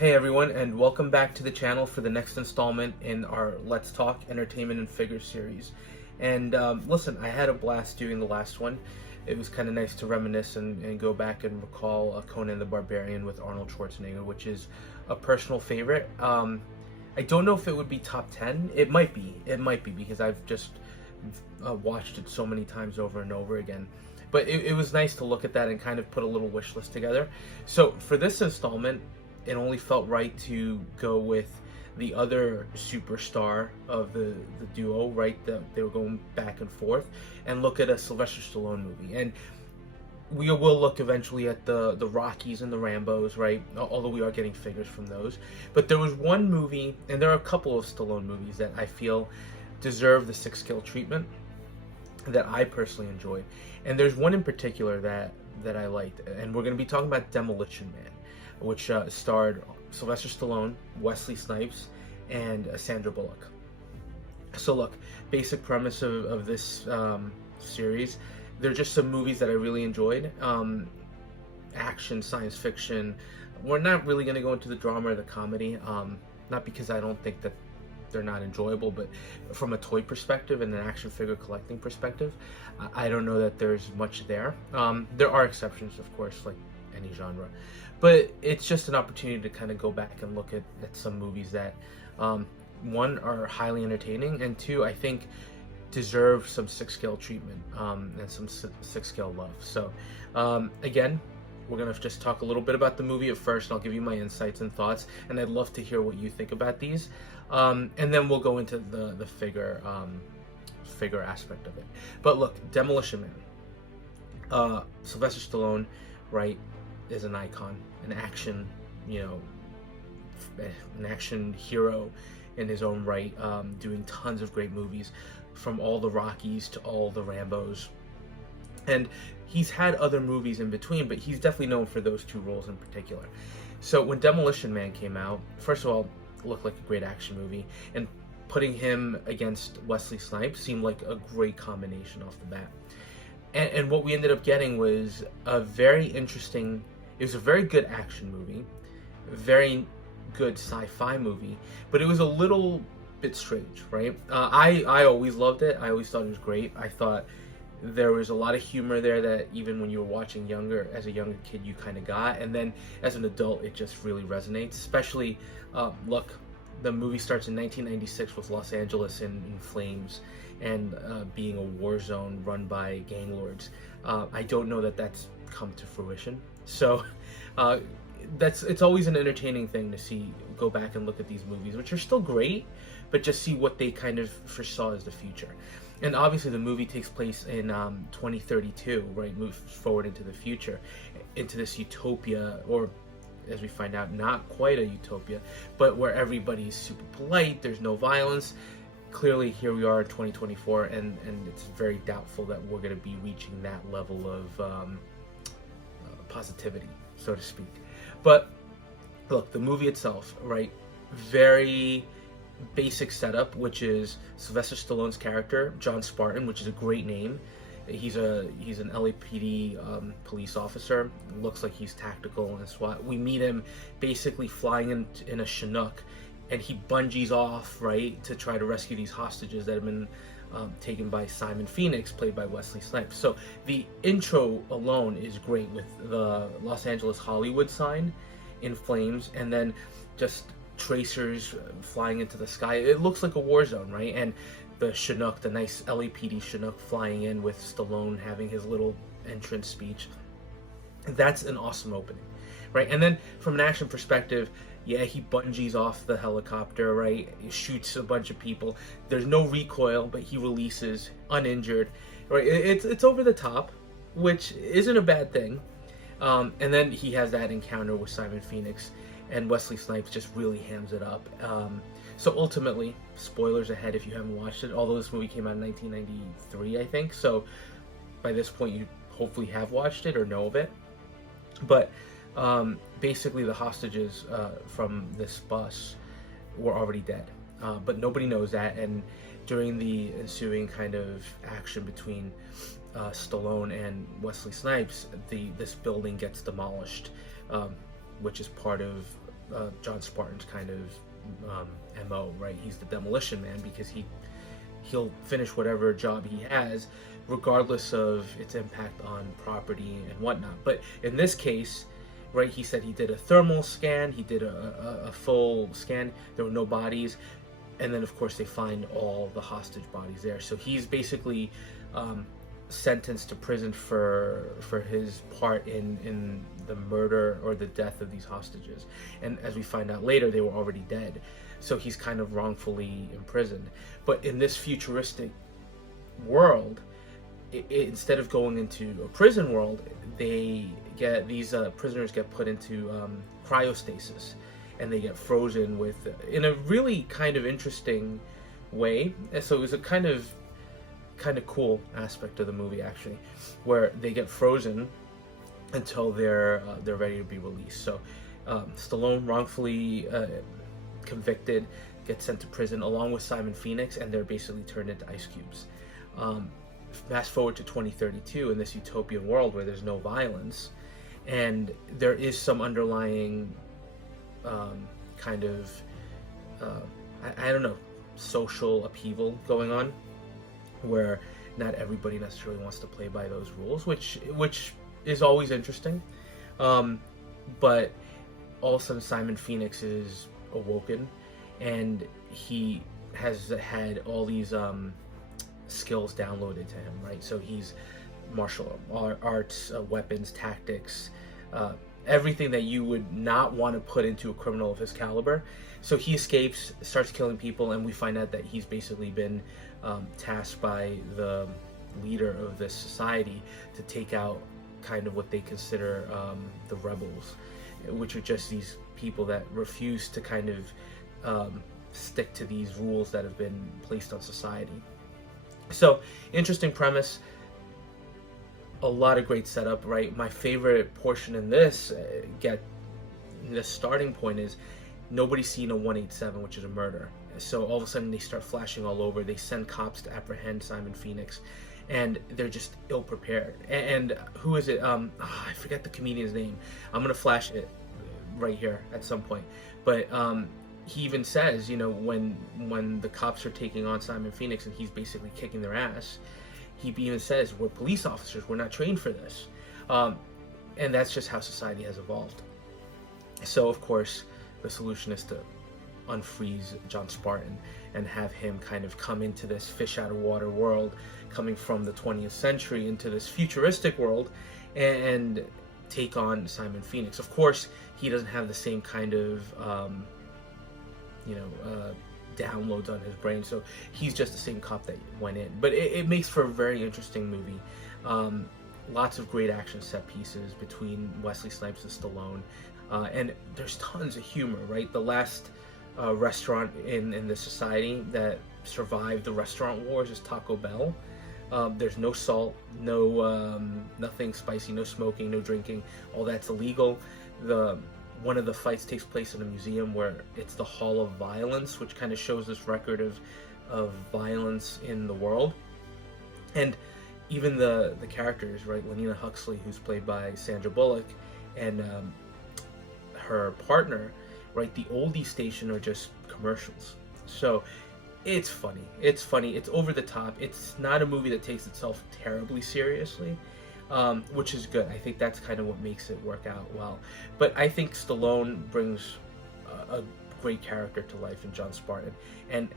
Hey everyone, and welcome back to the channel for the next installment in our Let's Talk Entertainment and Figures series. And listen, I had a blast doing the last one. It was kind of nice to reminisce and go back and recall Conan the Barbarian with Arnold Schwarzenegger, which is a personal favorite. I don't know if it would be top 10. It might be. It might be because I've just watched it so many times over and over again. But it was nice to look at that and kind of put a little wish list together. So for this installment, it only felt right to go with the other superstar of the duo, right? They were going back and forth, and look at a Sylvester Stallone movie. And we will look eventually at the Rockies and the Rambos, right? Although we are getting figures from those. But there was one movie, and there are a couple of Stallone movies that I feel deserve the 6-scale treatment that I personally enjoyed. And there's one in particular that I liked, and we're going to be talking about Demolition Man, which starred Sylvester Stallone, Wesley Snipes, and Sandra Bullock. So look, basic premise of this series, they're just some movies that I really enjoyed. Action, science fiction. We're not really going to go into the drama or the comedy, not because I don't think that they're not enjoyable, but from a toy perspective and an action figure collecting perspective, I don't know that there's much there. There are exceptions, of course, like any genre, but it's just an opportunity to kind of go back and look at some movies that one, are highly entertaining, and two, I think deserve some 6-scale treatment and some 6-scale love. So again, we're going to just talk a little bit about the movie at first, and I'll give you my insights and thoughts, and I'd love to hear what you think about these, and then we'll go into the figure aspect of it. But look, Demolition Man, Sylvester Stallone, right, is an icon, an action, an action hero in his own right, doing tons of great movies, from all the Rockies to all the Rambos. And he's had other movies in between, but he's definitely known for those two roles in particular. So when Demolition Man came out, first of all, it looked like a great action movie, and putting him against Wesley Snipes seemed like a great combination off the bat. And what we ended up getting was a very interesting, it was a very good action movie, a very good sci-fi movie, but it was a little bit strange, right? I always loved it. I always thought it was great. I thought there was a lot of humor there that even when you were watching as a younger kid, you kind of got, and then as an adult, it just really resonates. Especially, look, the movie starts in 1996 with Los Angeles in flames and being a war zone run by gang lords. I don't know that that's come to fruition. So it's always an entertaining thing to go back and look at these movies, which are still great, but just see what they kind of foresaw as the future. And obviously the movie takes place in 2032, right? Moves forward into the future, into this utopia, or as we find out, not quite a utopia, but where everybody's super polite, there's no violence. Clearly here we are in 2024, and it's very doubtful that we're going to be reaching that level of positivity, so to speak. But look, the movie itself, right? Very basic setup, which is Sylvester Stallone's character, John Spartan, which is a great name. He's an LAPD police officer. Looks like he's tactical and SWAT. We meet him basically flying in a Chinook, and he bungees off, right, to try to rescue these hostages that have been taken by Simon Phoenix, played by Wesley Snipes. So the intro alone is great, with the Los Angeles Hollywood sign in flames, and then just tracers flying into the sky. It looks like a war zone, right? And the Chinook, the nice LAPD Chinook flying in with Stallone having his little entrance speech. That's an awesome opening, right? And then from an action perspective, yeah, he bungees off the helicopter, right? He shoots a bunch of people. There's no recoil, but he releases uninjured, right? It's over the top, which isn't a bad thing. And then he has that encounter with Simon Phoenix, and Wesley Snipes just really hams it up. So ultimately, spoilers ahead if you haven't watched it, although this movie came out in 1993, I think. So by this point, you hopefully have watched it or know of it. But basically, the hostages from this bus were already dead. But nobody knows that. And during the ensuing kind of action between Stallone and Wesley Snipes, this building gets demolished, which is part of John Spartan's kind of MO, right? He's the Demolition Man because he'll finish whatever job he has, regardless of its impact on property and whatnot. But in this case, right, he said he did a thermal scan, he did a full scan, there were no bodies, and then of course they find all the hostage bodies there. So he's basically sentenced to prison for his part in the murder or the death of these hostages. And as we find out later, they were already dead. So he's kind of wrongfully imprisoned. But in this futuristic world, instead of going into a prison world, these prisoners get put into cryostasis, and they get frozen in a really kind of interesting way. And so it was a kind of cool aspect of the movie, actually, where they get frozen until they're ready to be released. So Stallone, wrongfully convicted, gets sent to prison along with Simon Phoenix, and they're basically turned into ice cubes. Fast forward to 2032 in this utopian world where there's no violence, and there is some underlying kind of I don't know, social upheaval going on, where not everybody necessarily wants to play by those rules, which is always interesting. But all of a sudden Simon Phoenix is awoken, and he has had all these skills downloaded to him, right? So he's martial arts, weapons, tactics, everything that you would not want to put into a criminal of his caliber. So he escapes, starts killing people, and we find out that he's basically been tasked by the leader of this society to take out kind of what they consider the rebels, which are just these people that refuse to kind of stick to these rules that have been placed on society. So, interesting premise, a lot of great setup, right? My favorite portion in this, the starting point is nobody's seen a 187, which is a murder. So all of a sudden they start flashing all over. They send cops to apprehend Simon Phoenix, and they're just ill prepared. And who is it? I forget the comedian's name. I'm gonna flash it right here at some point. But he even says, you know, when the cops are taking on Simon Phoenix and he's basically kicking their ass, he even says, we're police officers, we're not trained for this. And that's just how society has evolved. So of course the solution is to unfreeze John Spartan and have him kind of come into this fish out of water world, coming from the 20th century into this futuristic world, and take on Simon Phoenix. Of course he doesn't have the same kind of downloads on his brain, so he's just the same cop that went in. But it makes for a very interesting movie. Lots of great action set pieces between Wesley Snipes and Stallone, and there's tons of humor, right? The last restaurant in the society that survived the restaurant wars is Taco Bell. There's no salt, nothing spicy, no smoking, no drinking. All that's illegal. One of the fights takes place in a museum where it's the Hall of Violence, which kind of shows this record of violence in the world. And even the characters, right? Lenina Huxley, who's played by Sandra Bullock, and her partner, right? The oldie station are just commercials. So it's funny. It's over the top. It's not a movie that takes itself terribly seriously. Which is good. I think that's kind of what makes it work out well. But I think Stallone brings a great character to life in John Spartan, and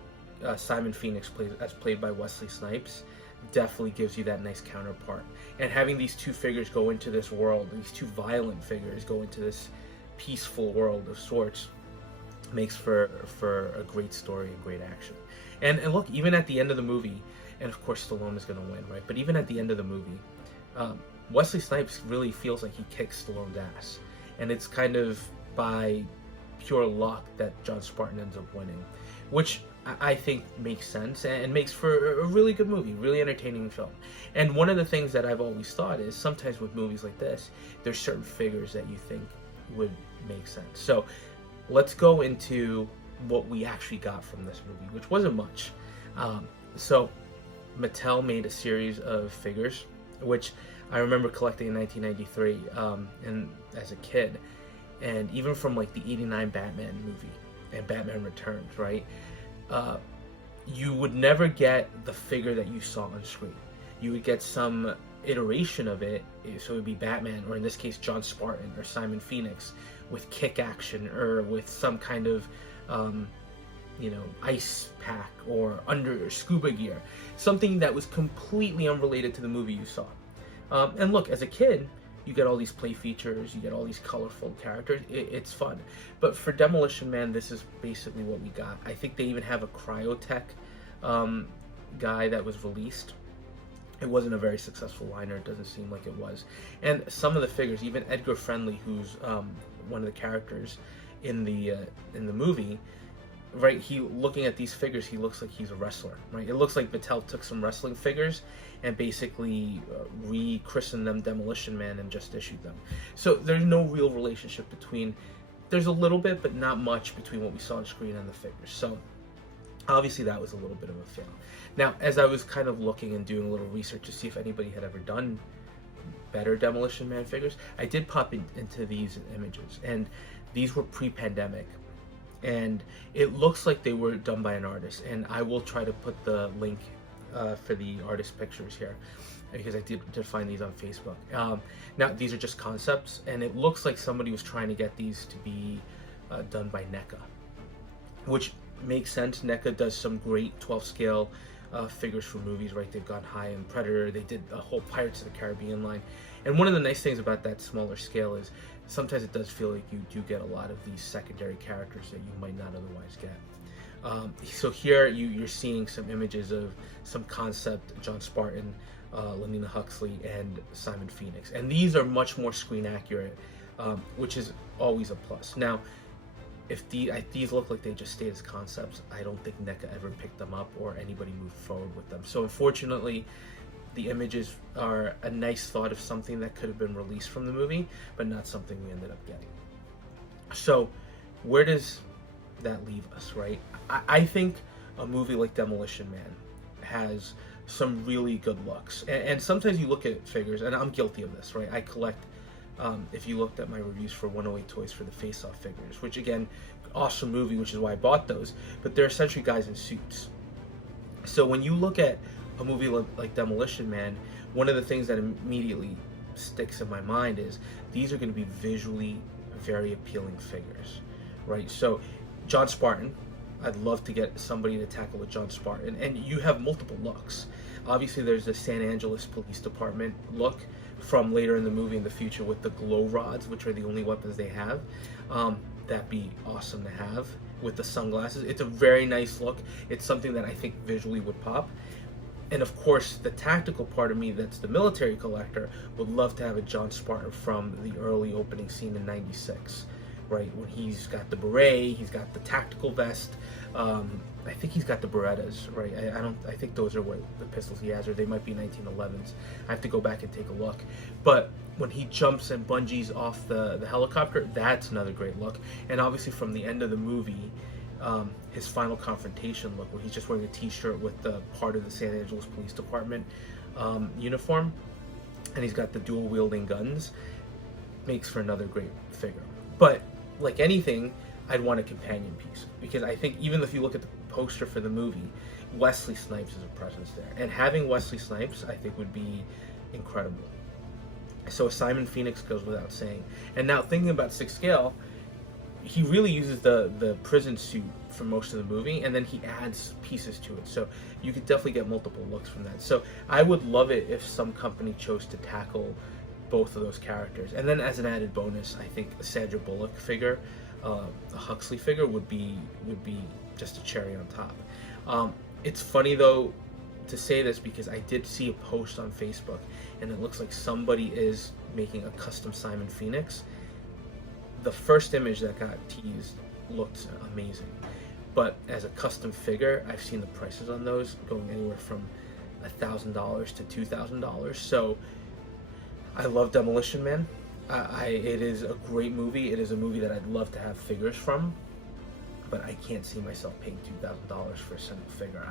Simon Phoenix, played by Wesley Snipes, definitely gives you that nice counterpart. And having these two figures go into this world, these two violent figures go into this peaceful world of sorts, makes for a great story and great action. And look, even at the end of the movie, and of course Stallone is going to win, right? But even at the end of the movie, Wesley Snipes really feels like he kicks Stallone's ass, and it's kind of by pure luck that John Spartan ends up winning, which I think makes sense and makes for a really good movie, really entertaining film. And one of the things that I've always thought is sometimes with movies like this, there's certain figures that you think would make sense. So let's go into what we actually got from this movie, which wasn't much. So Mattel made a series of figures, which I remember collecting in 1993 and as a kid, and even from like the '89 Batman movie and Batman Returns, right? You would never get the figure that you saw on screen. You would get some iteration of it, so it would be Batman, or in this case John Spartan or Simon Phoenix, with kick action or with some kind of ice pack or under scuba gear, something that was completely unrelated to the movie you saw. And look, as a kid, you get all these play features, you get all these colorful characters, it's fun. But for Demolition Man, this is basically what we got. I think they even have a cryotech guy that was released. It wasn't a very successful liner, it doesn't seem like it was. And some of the figures, even Edgar Friendly, who's one of the characters in the movie, right, looking at these figures, he looks like he's a wrestler, right? It looks like Mattel took some wrestling figures and basically rechristened them Demolition Man and just issued them. So there's no real relationship between, there's a little bit, but not much between what we saw on screen and the figures. So obviously that was a little bit of a fail. Now, as I was kind of looking and doing a little research to see if anybody had ever done better Demolition Man figures, I did pop into these images, and these were pre-pandemic. And it looks like they were done by an artist, and I will try to put the link for the artist pictures here, because I did find these on Facebook. Now, these are just concepts, and it looks like somebody was trying to get these to be done by NECA, which makes sense. NECA does some great 12 scale figures for movies, right? They've gone high in Predator, they did a whole Pirates of the Caribbean line. And one of the nice things about that smaller scale is sometimes it does feel like you do get a lot of these secondary characters that you might not otherwise get. So here you're seeing some images of some concept, John Spartan, Lenina Huxley, and Simon Phoenix. And these are much more screen accurate, which is always a plus. Now, if these look like they just stayed as concepts, I don't think NECA ever picked them up or anybody moved forward with them. So unfortunately, the images are a nice thought of something that could have been released from the movie, but not something we ended up getting. So where does that leave us, right? I think a movie like Demolition Man has some really good looks. And sometimes you look at figures, and I'm guilty of this, right? I collect, if you looked at my reviews for 108 Toys for the Face Off figures, which again, awesome movie, which is why I bought those, but they're essentially guys in suits. So when you look at a movie like Demolition Man, one of the things that immediately sticks in my mind is these are going to be visually very appealing figures, right? So John Spartan, I'd love to get somebody to tackle with John Spartan, and you have multiple looks. Obviously there's the San Angeles Police Department look from later in the movie in the future with the glow rods, which are the only weapons they have. That'd be awesome to have with the sunglasses. It's a very nice look. It's something that I think visually would pop. And of course, the tactical part of me, that's the military collector, would love to have a John Spartan from the early opening scene in '96, right? When he's got the beret, he's got the tactical vest. I think he's got the Berettas, right? I think those are what the pistols he has, or they might be 1911s. I have to go back and take a look. But when he jumps and bungees off the helicopter, that's another great look. And obviously from the end of the movie, his final confrontation look, where he's just wearing a t-shirt with the part of the San Angeles Police Department uniform, and he's got the dual wielding guns, makes for another great figure. But like anything, I'd want a companion piece, because I think even if you look at the poster for the movie, Wesley Snipes is a presence there, and having Wesley Snipes I think would be incredible. So Simon Phoenix goes without saying. And now thinking about 6 scale, he really uses the prison suit for most of the movie, and then he adds pieces to it. So you could definitely get multiple looks from that. So I would love it if some company chose to tackle both of those characters. And then as an added bonus, I think a Sandra Bullock figure, a Huxley figure would be just a cherry on top. It's funny though to say this, because I did see a post on Facebook, and it looks like somebody is making a custom Simon Phoenix. The first image that got teased looked amazing, but as a custom figure, I've seen the prices on those going anywhere from $1,000 to $2,000. So I love Demolition Man. It is a great movie. It is a movie that I'd love to have figures from, but I can't see myself paying $2,000 for a single figure.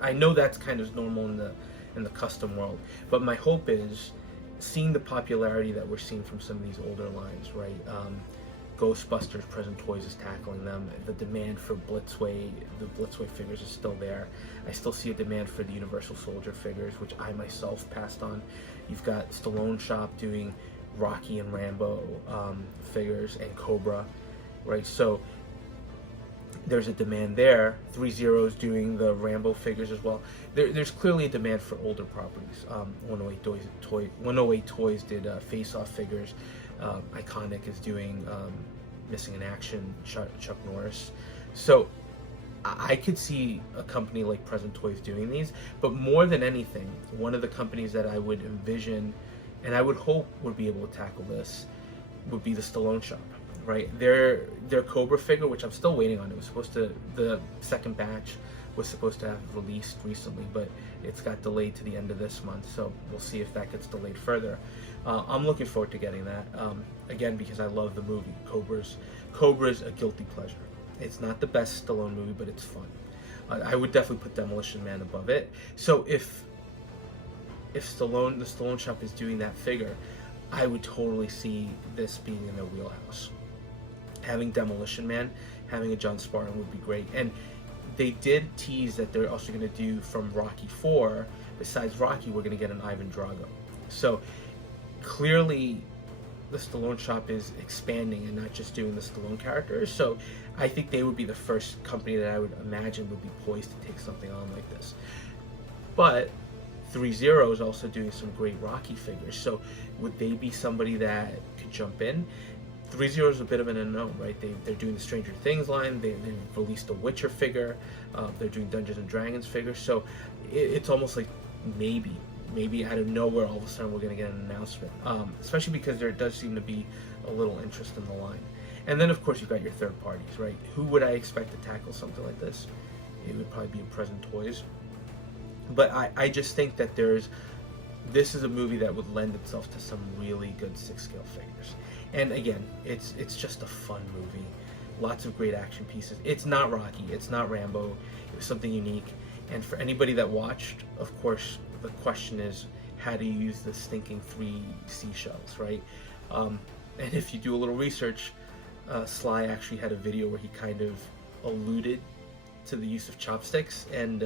I know that's kind of normal in the custom world, but my hope is, seeing the popularity that we're seeing from some of these older lines, right? Ghostbusters Present Toys is tackling them. The demand for the Blitzway figures is still there. I still see a demand for the Universal Soldier figures, which I myself passed on. You've got Stallone Shop doing Rocky and Rambo figures, and Cobra, right? So there's a demand there. 3-Zero's doing the Rambo figures as well. There's clearly a demand for older properties. 108 Toys did Face-Off figures. Iconic is doing Missing in Action, Chuck Norris. So I could see a company like Present Toys doing these, but more than anything, one of the companies that I would envision and I would hope would be able to tackle this would be the Stallone Shop. Right, their Cobra figure, which I'm still waiting on. It was supposed to, the second batch was supposed to have released recently, but it's got delayed to the end of this month. So we'll see if that gets delayed further. I'm looking forward to getting that. Again, because I love the movie. Cobra's a guilty pleasure. It's not the best Stallone movie, but it's fun. I would definitely put Demolition Man above it. So if the Stallone Shop is doing that figure, I would totally see this being in their wheelhouse. Having Demolition Man, having a John Spartan would be great. And they did tease that they're also going to do from Rocky 4, besides Rocky, we're going to get an Ivan Drago. So clearly the Stallone Shop is expanding and not just doing the Stallone characters. So I think they would be the first company that I would imagine would be poised to take something on like this. But 3-Zero is also doing some great Rocky figures. So would they be somebody that could jump in? 3-Zero is a bit of an unknown, right? They're doing the Stranger Things line. They've released a Witcher figure. They're doing Dungeons and Dragons figures. So it's almost like maybe out of nowhere, all of a sudden we're going to get an announcement. Especially because there does seem to be a little interest in the line. And then, of course, you've got your third parties, right? Who would I expect to tackle something like this? It would probably be a Present Toys. But I just think that this is a movie that would lend itself to some really good 6-scale figures. And again, it's just a fun movie. Lots of great action pieces. It's not Rocky. It's not Rambo. It was something unique. And for anybody that watched, of course, the question is, how do you use the stinking 3 seashells, right? And if you do a little research, Sly actually had a video where he kind of alluded to the use of chopsticks. And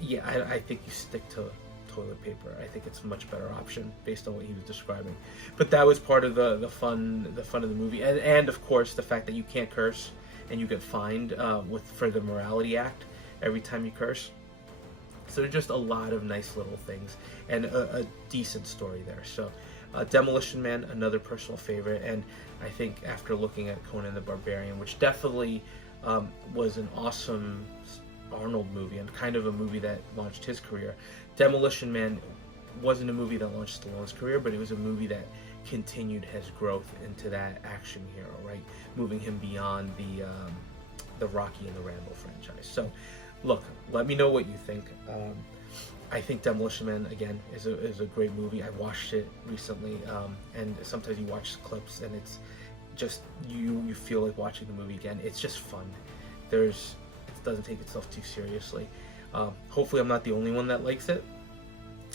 yeah, I think you stick to toilet paper. I think it's a much better option based on what he was describing. But that was part of the fun of the movie, and of course the fact that you can't curse and you get fined for the morality act every time you curse. So there's just a lot of nice little things and a decent story there. So Demolition Man, another personal favorite, and I think after looking at Conan the Barbarian, which definitely was an awesome Arnold movie and kind of a movie that launched his career. Demolition Man wasn't a movie that launched Stallone's career, but it was a movie that continued his growth into that action hero, right? Moving him beyond the Rocky and the Rambo franchise. So, look, let me know what you think. I think Demolition Man, again, is a great movie. I watched it recently, and sometimes you watch clips and it's just, you feel like watching the movie again. It's just fun. It doesn't take itself too seriously. Hopefully I'm not the only one that likes it.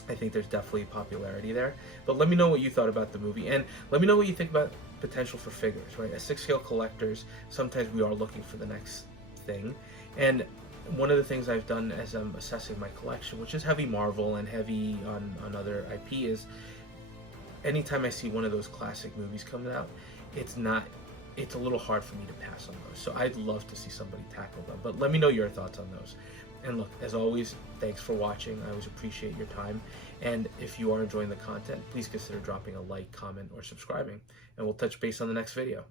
I think there's definitely popularity there. But let me know what you thought about the movie, and let me know what you think about potential for figures, right? As 6-scale collectors, sometimes we are looking for the next thing. And one of the things I've done as I'm assessing my collection, which is heavy Marvel and heavy on other IP, is anytime I see one of those classic movies come out, it's a little hard for me to pass on those. So I'd love to see somebody tackle them. But let me know your thoughts on those. And look, as always, thanks for watching. I always appreciate your time. And if you are enjoying the content, please consider dropping a like, comment, or subscribing. And we'll touch base on the next video.